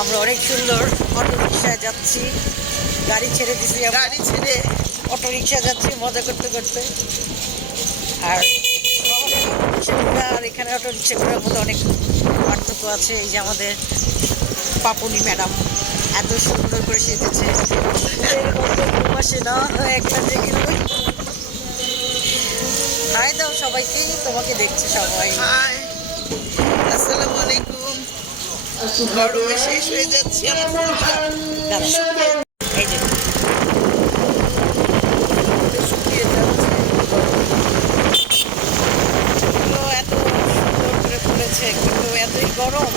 আমরা অনেক সুন্দর অটো রিক্সায় যাচ্ছি, গাড়ি ছেড়ে দিছি, গাড়ি ছেড়ে অটো রিক্সা যাচ্ছি মজা করতে করতে। আর শহরে অটো রিক্সা ঘোরা আর এখানে অটো রিক্সা ঘোরার মধ্যে অনেক পার্থক্য আছে। এই যে আমাদের পাপুনি ম্যাডাম এত সুন্দর করে সেজেছে, ঘুম আসে না একটা জেগে রই। হাই দাও সবাইকে, তোমাকে দেখছে সবাই। হাই, আসসালামু আলাইকুম। গরমে শেষ হয়ে যাচ্ছে আমার ফুলটা। দাঁড়াও, এই যে শুকিয়ে যাচ্ছে। ফুলগুলো এত সুন্দর করে ফুলেছে, কিন্তু এতই গরম।